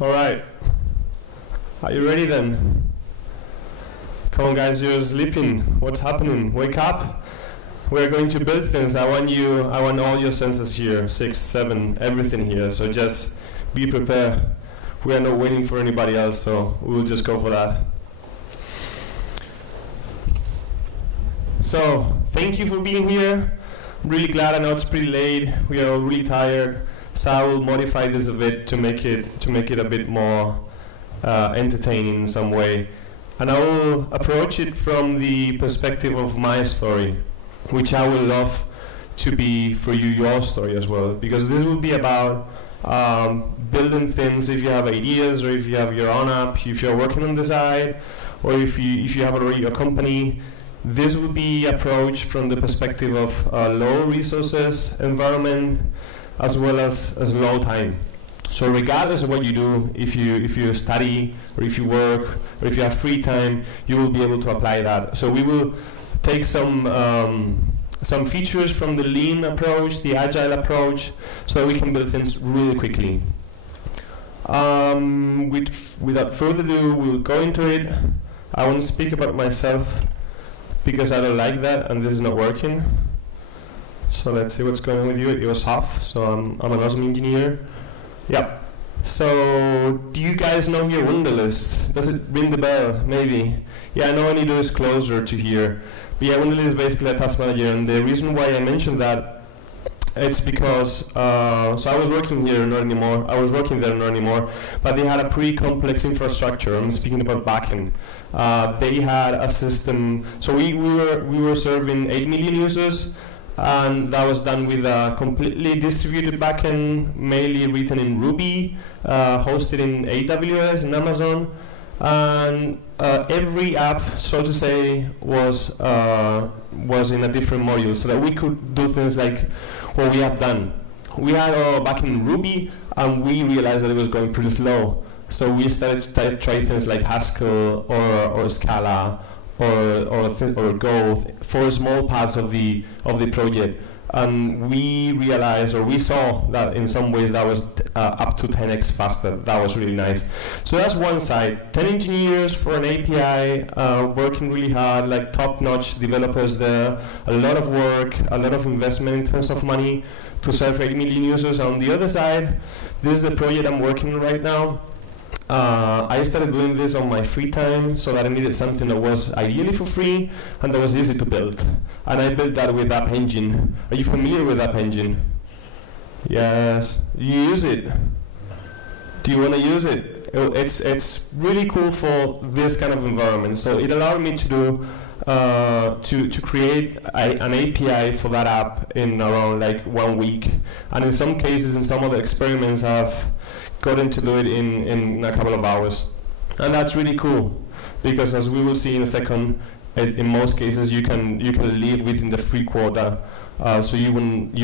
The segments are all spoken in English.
All right. Are you ready then? Come on, guys, you're sleeping. What's happening? Wake up. We're going to build things. I want all your senses here, 6, 7, everything here. So just be prepared. We are not waiting for anybody else, so we'll just go for that. So, thank you for being here. I'm really glad. I know it's pretty late. We are all really tired. So I will modify this a bit to make it a bit more entertaining in some way. And I will approach it from the perspective of my story, which I would love to be for you your story as well, because this will be about building things. If you have ideas, or if you have your own app, if you're working on the side, or if you have already a company, this will be approached from the perspective of low resources environment as well as low time. So regardless of what you do, if you study, or if you work, or if you have free time, you will be able to apply that. So we will take some features from the lean approach, the agile approach, so that we can build things really quickly. Without further ado, we'll go into it. I won't speak about myself because I don't like that, and this is not working. So let's see what's going on with you. It was off, so I'm an awesome engineer. Yeah. So do you guys know here Wunderlist? Does it ring the bell? Maybe. Yeah, I know Anido is closer to here. But yeah, Wunderlist is basically a task manager, and the reason why I mentioned that, it's because so I was working here, not anymore. I was working there, not anymore. But they had a pretty complex infrastructure. I'm speaking about backend. They had a system. So we were serving 8 million users. And that was done with a completely distributed backend, mainly written in Ruby, hosted in AWS and Amazon, and every app, so to say, was in a different module, so that we could do things like what we have done. We had our backend in Ruby, and we realized that it was going pretty slow, so we started to try things like Haskell or Scala, or Go for small parts of the project, and we realized, or we saw that in some ways that was up to 10x faster. That was really nice. So that's one side. 10 engineers for an API, working really hard, like top-notch developers there. A lot of work, a lot of investment in terms of money to serve 8 million users. On the other side, this is the project I'm working on right now. I started doing this on my free time, so that I needed something that was ideally for free and that was easy to build. And I built that with App Engine. Are you familiar with App Engine? Yes. You use it? Do you want to use it? It's really cool for this kind of environment. So it allowed me to do to create an API for that app in around like 1 week. And in some cases, in some other experiments, I've gotten to do it in a couple of hours. And that's really cool, because as we will see in a second, in most cases you can live within the free quota, so you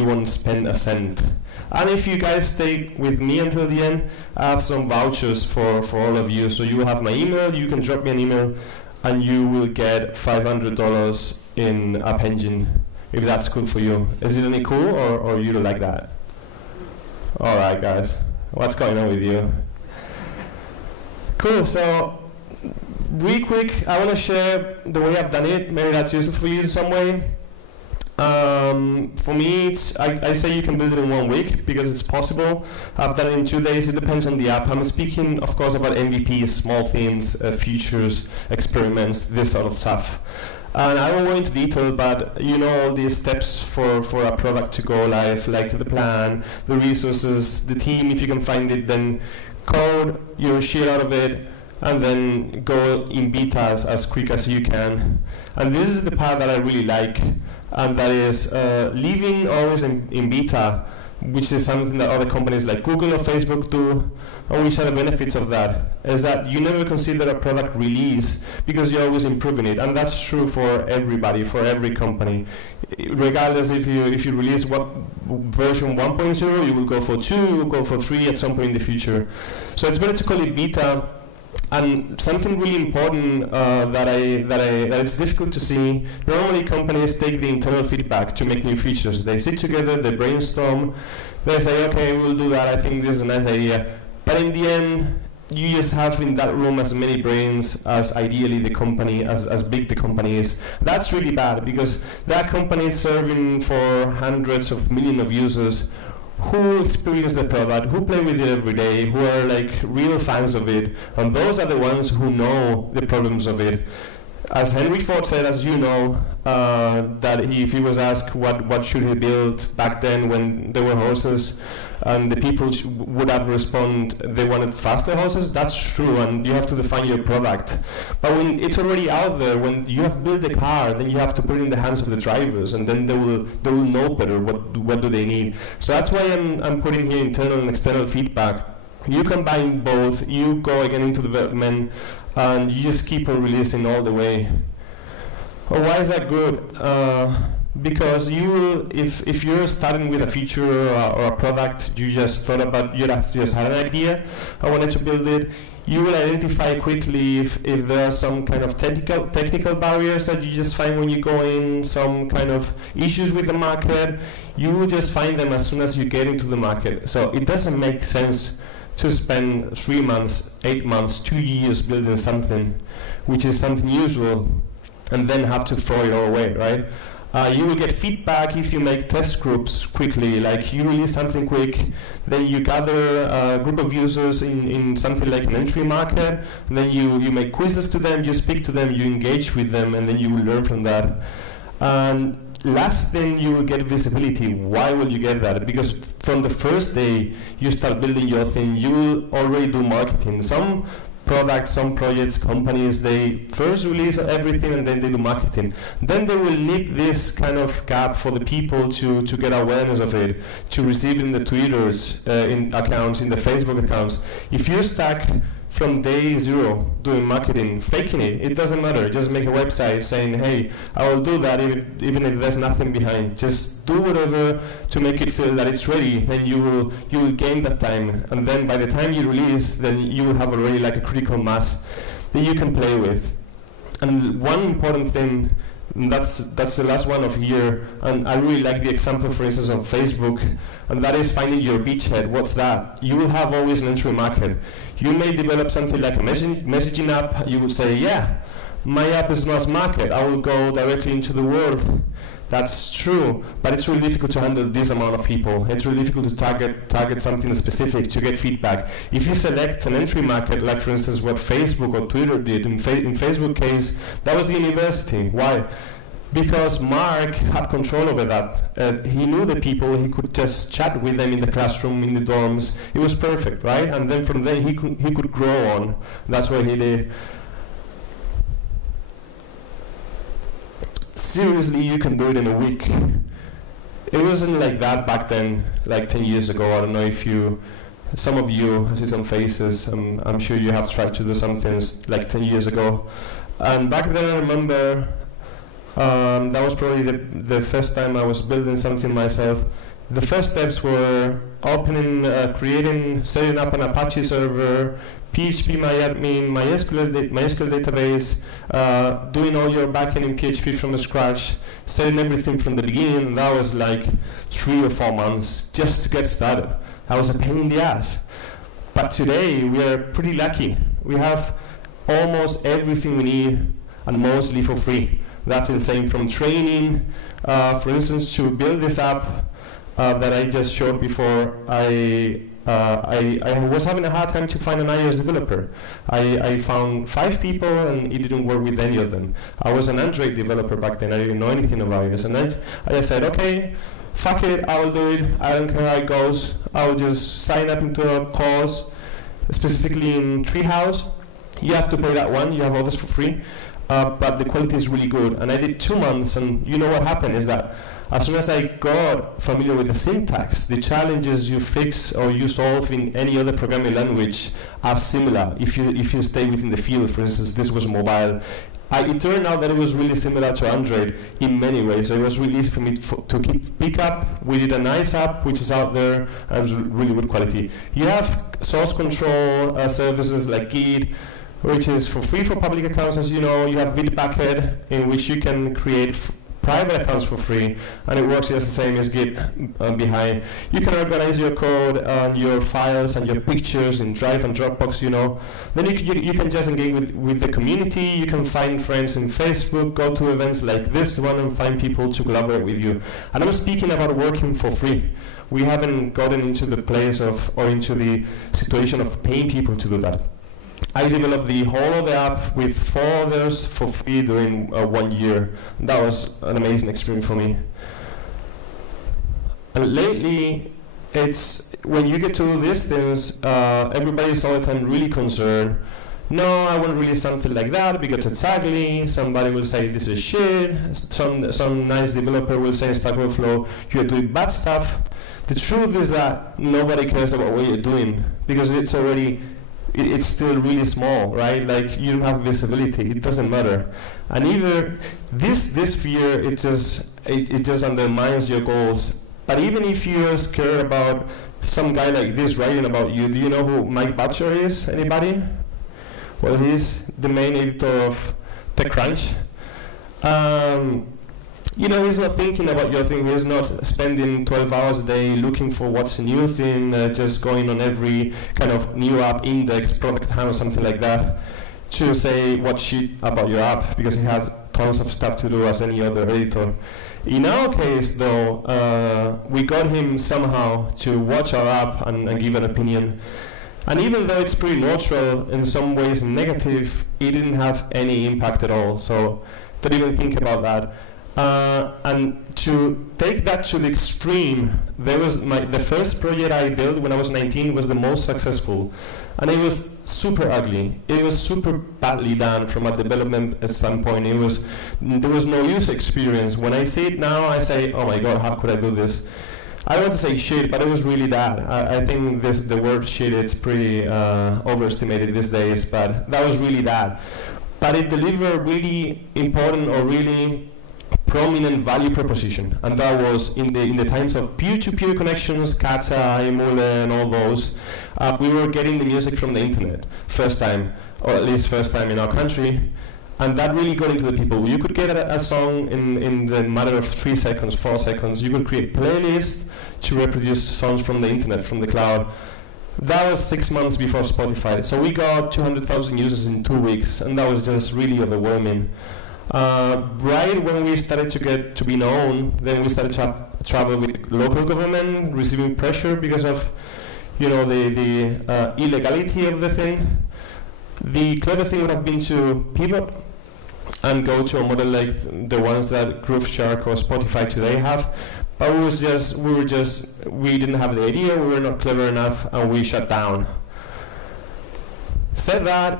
won't spend a cent. And if you guys stay with me until the end, I have some vouchers for all of you. So you will have my email, you can drop me an email, and you will get $500 in App Engine, if that's cool for you. Is it any cool, or you don't like that? All right, guys. What's going on with you? Cool, so really quick, I want to share the way I've done it. Maybe that's useful for you in some way. For me, I say you can build it in 1 week because it's possible. I've done it in 2 days. It depends on the app. I'm speaking, of course, about MVPs, small things, features, experiments, this sort of stuff. And I won't go into detail, but you know all these steps for a product to go live, like the plan, the resources, the team, if you can find it, then code your shit out of it, and then go in betas as quick as you can. And this is the part that I really like, and that is leaving always in beta, which is something that other companies like Google or Facebook do. And which are the benefits of that? Is that you never consider a product release because you're always improving it, and that's true for everybody, for every company. Regardless if you release what version 1.0, you will go for 2, you will go for 3 at some point in the future. So it's better to call it beta. And something really important that it's difficult to see. Normally, companies take the internal feedback to make new features. They sit together, they brainstorm, they say, okay, we'll do that. I think this is a nice idea. But in the end, you just have in that room as many brains as ideally the company, as big the company is. That's really bad, because that company is serving for hundreds of millions of users who experience the product, who play with it every day, who are like real fans of it, and those are the ones who know the problems of it. As Henry Ford said, as you know, that if he was asked what should he build back then when there were horses, and the people would have responded they wanted faster horses, that's true, and you have to define your product. But when it's already out there, when you have built the car, then you have to put it in the hands of the drivers, and then they will know better what do they need. So that's why I'm putting here internal and external feedback. You combine both, you go again into development, and you just keep on releasing all the way. Well, why is that good? Because you will, if you're starting with a feature or a product, you just thought about, you just had an idea, I wanted to build it, you will identify quickly if there are some kind of technical barriers that you just find when you go in, some kind of issues with the market. You will just find them as soon as you get into the market. So it doesn't make sense to spend 3 months, 8 months, 2 years building something, which is something usual, and then have to throw it all away, right? You will get feedback if you make test groups quickly, like you release something quick, then you gather a group of users in something like an entry market, and then you make quizzes to them, you speak to them, you engage with them, and then you will learn from that. And last thing, you will get visibility. Why will you get that? Because from the first day you start building your thing, you will already do marketing. Some products, some projects, companies, they first release everything and then they do marketing. Then they will need this kind of gap for the people to get awareness of it, to receive it in the Twitters accounts, in the Facebook accounts. If you're stuck from day zero doing marketing, faking it, it doesn't matter. Just make a website saying, hey, I will do that even if there's nothing behind. Just do whatever to make it feel that it's ready, then you will gain that time. And then by the time you release, then you will have already like a critical mass that you can play with. And one important thing, and that's the last one of here, and I really like the example, for instance, on Facebook, and that is finding your beachhead. What's that? You will have always an entry market. You may develop something like a messaging app. You would say, yeah, my app is mass market. I will go directly into the world. That's true, but it's really difficult to handle this amount of people. It's really difficult to target something specific to get feedback. If you select an entry market, like for instance what Facebook or Twitter did, in Facebook case, that was the university. Why? Because Mark had control over that. He knew the people, he could just chat with them in the classroom, in the dorms. It was perfect, right? And then from there he could grow on. That's what he did. Seriously, you can do it in a week. It wasn't like that back then, like 10 years ago. I don't know if some of you, I see some faces, I'm sure you have tried to do some things like 10 years ago. And back then I remember, that was probably the first time I was building something myself. The first steps were opening, setting up an Apache server, PHP MyAdmin, MySQL database, doing all your backend in PHP from scratch, setting everything from the beginning. That was like 3 or 4 months just to get started. That was a pain in the ass. But today we are pretty lucky. We have almost everything we need, and mostly for free. That's insane. From training, for instance, to build this app that I just showed before, I was having a hard time to find an iOS developer. I found 5 people and it didn't work with any of them. I was an Android developer back then. I didn't know anything about iOS. And then I just said, okay, fuck it, I will do it. I don't care how it goes. I will just sign up into a course, specifically in Treehouse. You have to pay that one. You have others for free. But the quality is really good. And I did 2 months, and you know what happened is that as soon as I got familiar with the syntax, the challenges you fix or you solve in any other programming language are similar. If you stay within the field, for instance, this was mobile. It turned out that it was really similar to Android in many ways. So it was really easy for me to pick up. We did a nice app which is out there and it was really good quality. You have source control services like Git, which is for free for public accounts, as you know. You have Bitbucket, in which you can create private accounts for free, and it works just the same as Git behind. You can organize your code and your files and your pictures in Drive and Dropbox, you know. Then you can just engage with the community. You can find friends in Facebook, go to events like this one and find people to collaborate with you. And I'm speaking about working for free. We haven't gotten into the place of, or into the situation of paying people to do that. I developed the whole of the app with 4 others for free during 1 year. That was an amazing experience for me. And lately, it's when you get to do these things, everybody's all the time really concerned. No, I want really something like that because it's ugly. Somebody will say this is shit. Some nice developer will say in Stack Overflow, you're doing bad stuff. The truth is that nobody cares about what you're doing because it's already, it's still really small, right? Like you don't have visibility. It doesn't matter. And either this fear, it just undermines your goals. But even if you're scared about some guy like this writing about you, do you know who Mike Butcher is? Anybody? Well, he's the main editor of TechCrunch. You know, he's not thinking about your thing. He's not spending 12 hours a day looking for what's a new thing, just going on every kind of new app index, product hunt, or something like that, to say what shit about your app, because he has tons of stuff to do as any other editor. In our case, though, we got him somehow to watch our app and give an opinion. And even though it's pretty neutral, in some ways negative, it didn't have any impact at all. So don't even think about that. And to take that to the extreme, there was the first project I built when I was 19 was the most successful. And it was super ugly. It was super badly done from a development standpoint. There was no user experience. When I see it now, I say, oh my God, how could I do this? I don't want to say shit, but it was really bad. I think the word shit is pretty overestimated these days, but that was really bad. But it delivered really important or really prominent value proposition, and that was in the times of peer-to-peer connections, Kata, Emule, and all those. We were getting the music from the internet, first time, or at least first time in our country, and that really got into the people. You could get a song in the matter of 3 seconds, 4 seconds. You could create playlists to reproduce songs from the internet, from the cloud. That was 6 months before Spotify. So we got 200,000 users in 2 weeks, and that was just really overwhelming. Right when we started to get to be known, then we started to travel with local government, receiving pressure because of, you know, the illegality of the thing. The clever thing would have been to pivot and go to a model like the ones that Grooveshark or Spotify today have. But we didn't have the idea, we were not clever enough, and we shut down. Said that,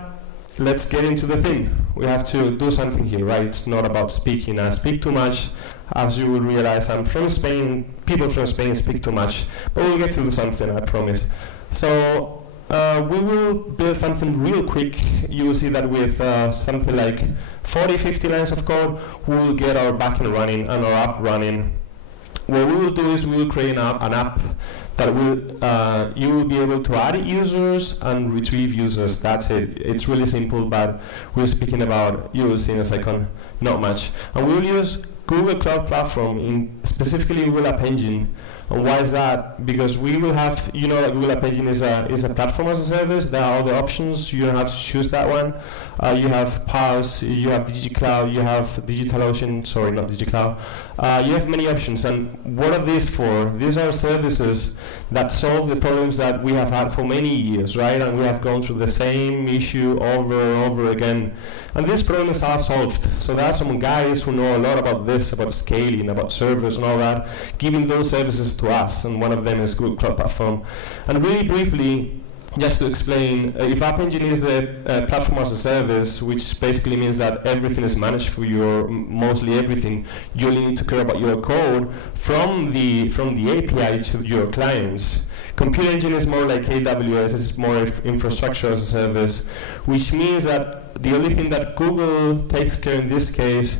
let's get into the thing. We have to do something here, right? It's not about speaking. I speak too much. As you will realize, I'm from Spain. People from Spain speak too much. But we'll get to do something, I promise. So we will build something real quick. You will see that with something like 40, 50 lines of code, we will get our backend running and our app running. What we will do is we will create an app that will you will be able to add users and retrieve users. That's it. It's really simple, but we're speaking about, you will see in a second, not much. And we will use Google Cloud Platform, specifically Google App Engine. And why is that? Because we will have, you know, that Google App Engine is a platform as a service. There are other options. You don't have to choose that one. You have Parse, you have DigiCloud, you have DigitalOcean. Sorry, not DigiCloud. You have many options. And what are these for? These are services that solve the problems that we have had for many years, right? And we have gone through the same issue over and over again. And these problems are solved. So there are some guys who know a lot about this, about scaling, about servers and all that, giving those services to us, and one of them is Google Cloud Platform. And really briefly, just to explain, if App Engine is the platform as a service, which basically means that everything is managed for you, or mostly everything, you only need to care about your code from the API to your clients. Compute Engine is more like AWS, it's more infrastructure as a service, which means that the only thing that Google takes care in this case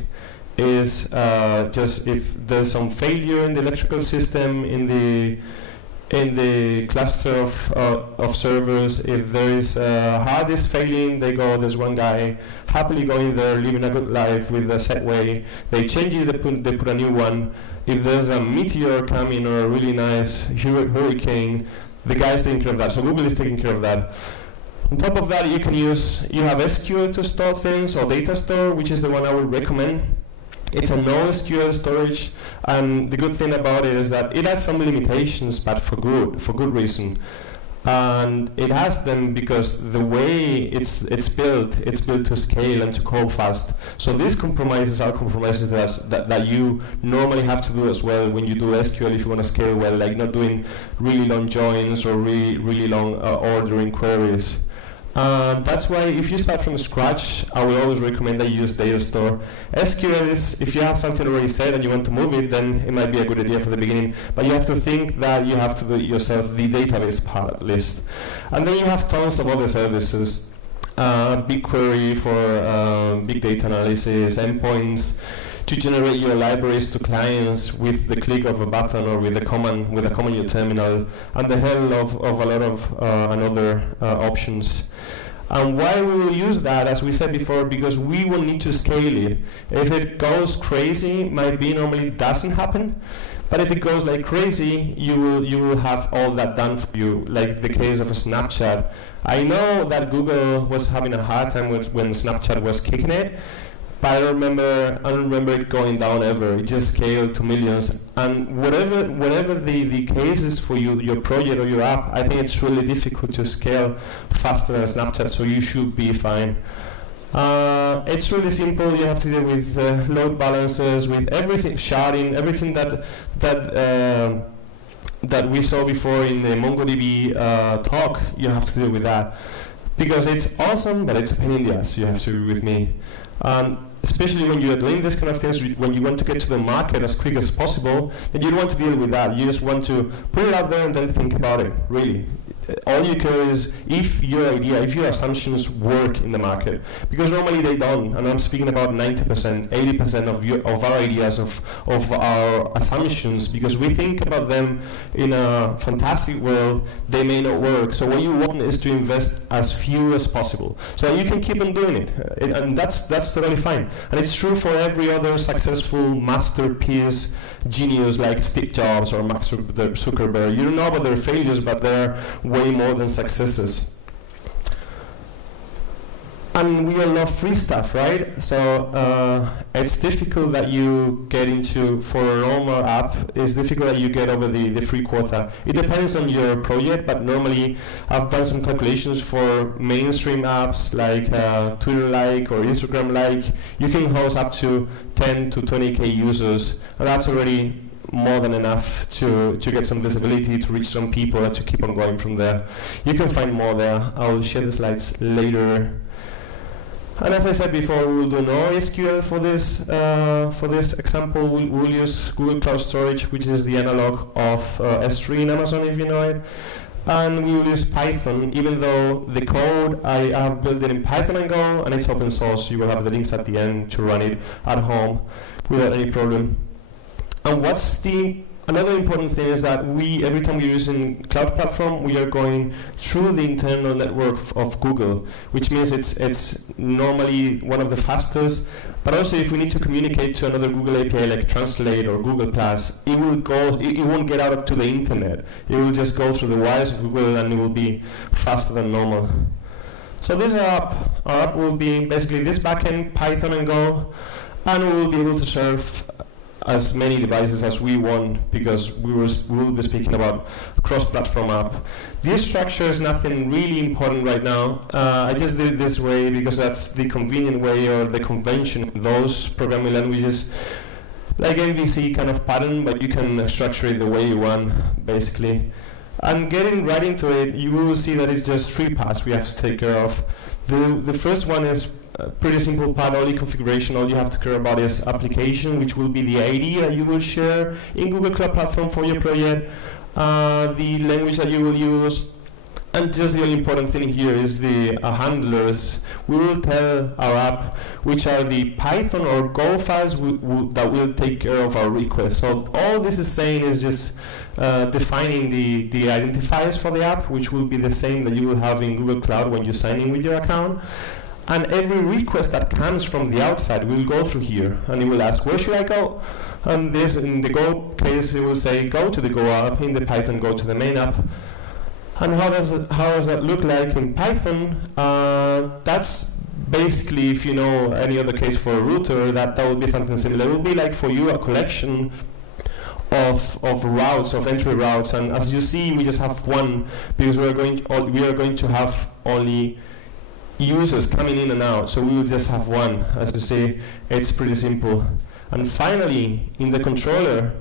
is just if there's some failure in the electrical system, in in the cluster of servers. If there is a hard disk failing, there's one guy happily going there, living a good life with a Segway. They change it, they put a new one. If there's a meteor coming or a really nice hurricane, the guy's taking care of that. So Google is taking care of that. On top of that, you have SQL to store things, or data store, which is the one I would recommend. It's a NoSQL storage, and the good thing about it is that it has some limitations, but for good reason. And it has them because the way it's built to scale and to call fast. So these compromises are compromises that you normally have to do as well when you do SQL if you want to scale well, like not doing really long joins or really long ordering queries. That's why if you start from scratch, I will always recommend that you use data store. SQL is, if you have something already set and you want to move it, then it might be a good idea for the beginning. But you have to think that you have to do it yourself, the database part at least. And then you have tons of other services. BigQuery for big data analysis, endpoints, to generate your libraries to clients with the click of a button or with a command in your terminal, and the hell of a lot of another options. And why we will use that, as we said before, because we will need to scale it. If it goes crazy, normally doesn't happen. But if it goes like crazy, you will have all that done for you, like the case of a Snapchat. I know that Google was having a hard time when Snapchat was kicking it, but I don't remember it going down ever. It just scaled to millions. And whatever the case is for you, your project or your app, I think it's really difficult to scale faster than Snapchat, so you should be fine. It's really simple. You have to deal with load balancers, with everything, sharding, everything that we saw before in the MongoDB talk. You have to deal with that because it's awesome, but it's a pain in the ass. You have to agree with me. Especially when you are doing this kind of things, when you want to get to the market as quick as possible, then you don't want to deal with that. You just want to put it out there and then think about it, really. All you care is if your assumptions work in the market, because normally they don't. And I'm speaking about 90%, 80% of our ideas, of our assumptions, because we think about them in a fantastic world. They may not work. So what you want is to invest as few as possible, so that you can keep on doing it. And that's totally fine. And it's true for every other successful masterpiece genius like Steve Jobs or Mark Zuckerberg. You don't know about their failures, but they're way more than successes. And we all love free stuff, right? So it's difficult that you get into, for a normal app, it's difficult that you get over the free quota. It depends on your project, but normally I've done some calculations for mainstream apps like Twitter-like or Instagram-like. You can host up to 10 to 20K users, and that's already more than enough to get some visibility, to reach some people, and to keep on going from there. You can find more there. I'll share the slides later. And as I said before, we will do NoSQL for this example. We'll use Google Cloud Storage, which is the analog of S3 in Amazon, if you know it. And we will use Python, even though the code I have built it in Python and Go, and it's open source. You will have the links at the end to run it at home without any problem. And another important thing is that every time we're using cloud platform, we are going through the internal network of Google, which means it's normally one of the fastest. But also, if we need to communicate to another Google API like Translate or Google+, it won't get out to the internet. It will just go through the wires of Google, and it will be faster than normal. So this app, our app will be basically this backend, Python and Go, and we will be able to serve as many devices as we want, because we will be speaking about cross-platform app. This structure is nothing really important right now. I just did it this way because that's the convenient way, or the convention. Those programming languages, like MVC kind of pattern, but you can structure it the way you want, basically. And getting right into it, you will see that it's just 3 parts we have to take care of. The first one is a pretty simple part, only configuration. All you have to care about is application, which will be the ID that you will share in Google Cloud Platform for your project, the language that you will use, And just the only important thing here is the handlers. We will tell our app which are the Python or Go files that will take care of our request. So all this is saying is just defining the identifiers for the app, which will be the same that you will have in Google Cloud when you sign in with your account. And every request that comes from the outside will go through here, and it will ask, where should I go? And this, in the Go case, it will say, go to the Go app. In the Python, go to the main app. And how does that look like in Python? That's basically, if you know any other case for a router, that would be something similar. It will be like for you a collection of routes, of entry routes, and as you see, we just have one because we are going to have only users coming in and out. So we will just have one. As you see, it's pretty simple. And finally, in the controller,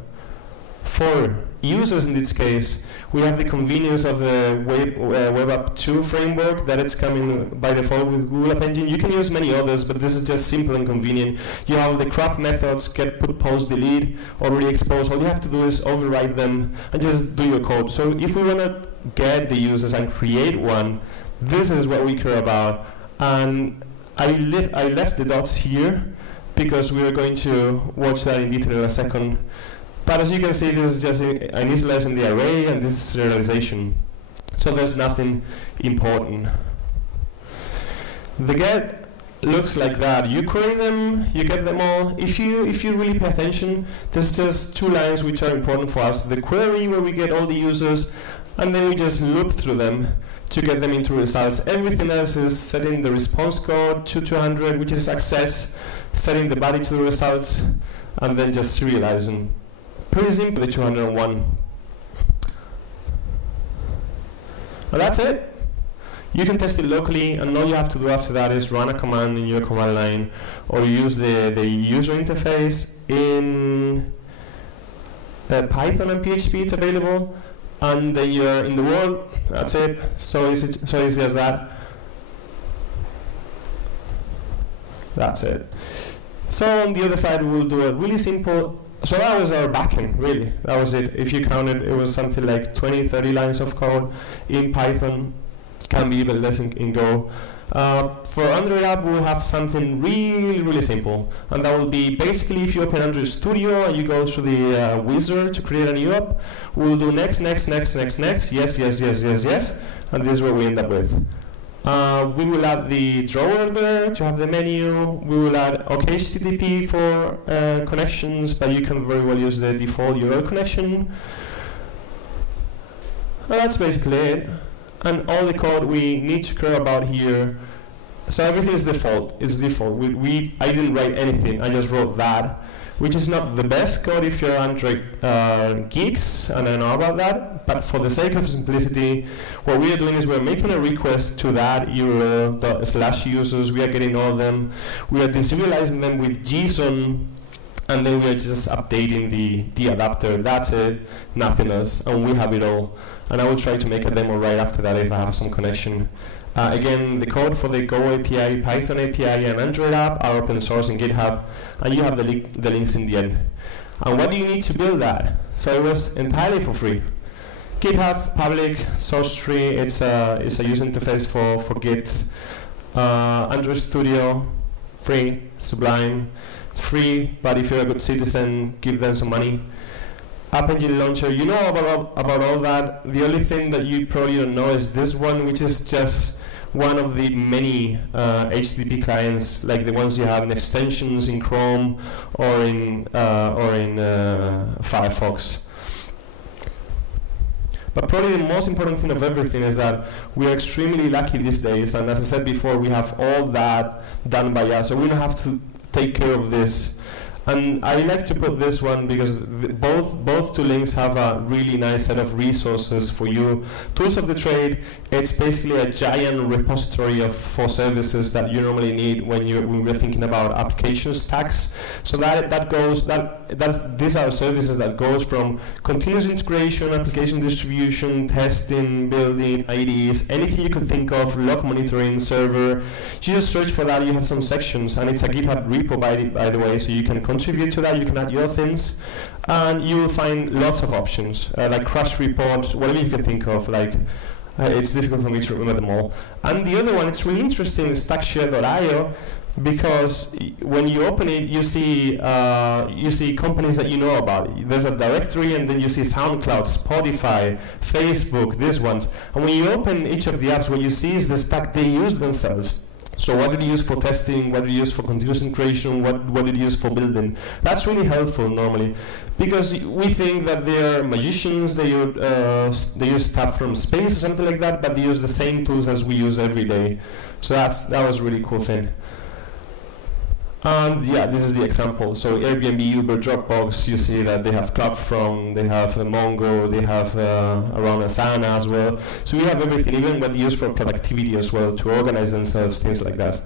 for users in this case, we have the convenience of the Web App 2 framework that it's coming by default with Google App Engine. You can use many others, but this is just simple and convenient. You have the craft methods, get, put, post, delete, already exposed. All you have to do is override them and just do your code. So if we want to get the users and create one, this is what we care about. And I left the dots here because we are going to watch that in detail in a second. But as you can see, this is just initializing the array, and this is serialization. So there's nothing important. The get looks like that. You query them, you get them all. If you really pay attention, there's just two lines which are important for us. The query, where we get all the users, and then we just loop through them to get them into results. Everything else is setting the response code to 200, which is success, setting the body to the results, and then just serializing. Pretty simple, the 201. And that's it. You can test it locally, and all you have to do after that is run a command in your command line, or use the user interface in Python and PHP. It's available, and then you're in the world. That's it. So easy as that. That's it. So on the other side, we'll do it really simple. So that was our backend, really. That was it. If you counted, it was something like 20, 30 lines of code in Python. Can be even less in Go. For Android app, we'll have something really, really simple. And that will be basically if you open Android Studio and you go through the wizard to create a new app, we'll do next, next, next, next, next, yes, yes, yes, yes, yes. And this is what we end up with. We will add the drawer there to have the menu. We will add HTTP for connections, but you can very well use the default URL connection. And that's basically it. And all the code we need to care about here. So everything is default. It's default. I didn't write anything. I just wrote that, which is not the best code if you're Android geeks, and I know about that. But for the sake of simplicity, what we are doing is we're making a request to that URL/users. We are getting all of them. We are deserializing them with JSON, and then we are just updating the adapter. That's it, nothing else, and we have it all. And I will try to make a demo right after that if I have some connection. Again, the code for the Go API, Python API, and Android app are open source in GitHub, and you have the links in the end. And what do you need to build that? So it was entirely for free. GitHub, public, source free. It's a user interface for Git. Android Studio, free. Sublime, free. But if you're a good citizen, give them some money. App Engine Launcher, you know about all that. The only thing that you probably don't know is this one, which is just one of the many HTTP clients, like the ones you have in extensions in Chrome or in Firefox. But probably the most important thing of everything is that we are extremely lucky these days, and as I said before, we have all that done by us, so we don't have to take care of this. And I like to put this one because both two links have a really nice set of resources for you. Tools of the trade, it's basically a giant repository for services that you normally need when we're thinking about application stacks. So these are services that goes from continuous integration, application distribution, testing, building, IDEs, anything you could think of, log monitoring, server. You just search for that, you have some sections, and it's a GitHub repo by the way, so you can contribute to that, you can add your things, and you will find lots of options, like crash reports, whatever you can think of, like It's difficult for me to remember them all. And the other one, it's really interesting, is stackshare.io, because when you open it, you see companies that you know about. There's a directory, and then you see SoundCloud, Spotify, Facebook, these ones. And when you open each of the apps, what you see is the stack they use themselves. So what did you use for testing? What did you use for continuous integration? What did you use for building? That's really helpful normally, because we think that they're magicians. They use stuff from space or something like that, but they use the same tools as we use every day. So that was a really cool thing. And yeah, this is the example. So Airbnb, Uber, Dropbox, you see that they have CloudFront, they have Mongo, they have around Asana as well. So we have everything, even what they use for productivity as well, to organize themselves, things like that.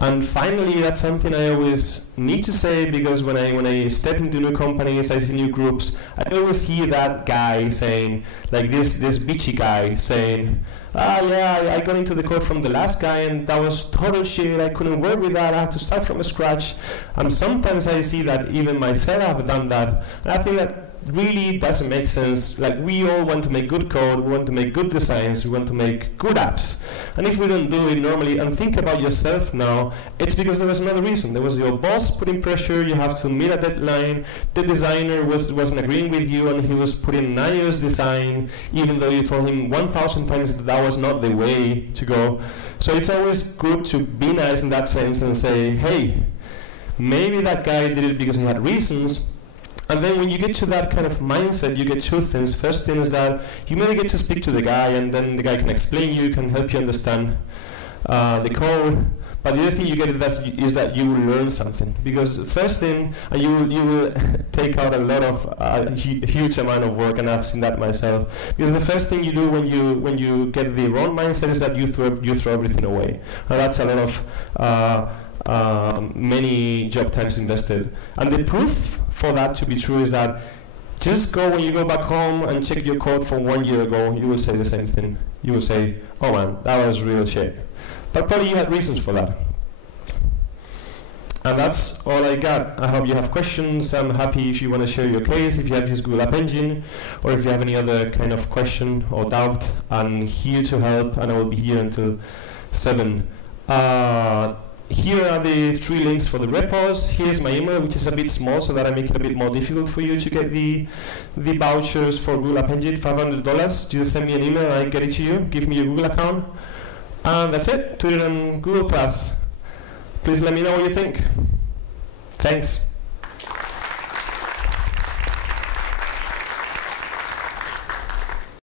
And finally, that's something I always need to say, because when I step into new companies, I see new groups, I always hear that guy saying, like this bitchy guy saying, yeah, I got into the code from the last guy and that was total shit, I couldn't work with that, I had to start from scratch. And sometimes I see that even myself have done that, and I think that really doesn't make sense. Like, we all want to make good code, we want to make good designs, we want to make good apps. And if we don't do it normally, and think about yourself now, it's because there was another reason. There was your boss putting pressure, you have to meet a deadline, the designer wasn't agreeing with you, and he was putting an iOS design, even though you told him 1,000 times that that was not the way to go. So it's always good to be nice in that sense and say, hey, maybe that guy did it because he had reasons. And then when you get to that kind of mindset, you get two things. First thing is that you maybe get to speak to the guy, and then the guy can explain you, can help you understand the code. But the other thing you get is that you will learn something. Because the first thing, and you will take out a lot of huge amount of work, and I've seen that myself. Because the first thing you do when you get the wrong mindset is that you throw everything away. And that's a lot of many job times invested. And the proof for that to be true is that just when you go back home and check your code from 1 year ago, you will say the same thing. You will say, oh man, that was real shit. But probably you had reasons for that. And that's all I got. I hope you have questions. I'm happy if you want to share your case, if you have used Google App Engine, or if you have any other kind of question or doubt. I'm here to help, and I will be here until 7. Here are the 3 links for the repos. Here's my email, which is a bit small, so that I make it a bit more difficult for you to get the vouchers for Google App Engine, $500. Just send me an email, I get it to you. Give me your Google account. And that's it. Twitter and Google+. Please let me know what you think. Thanks.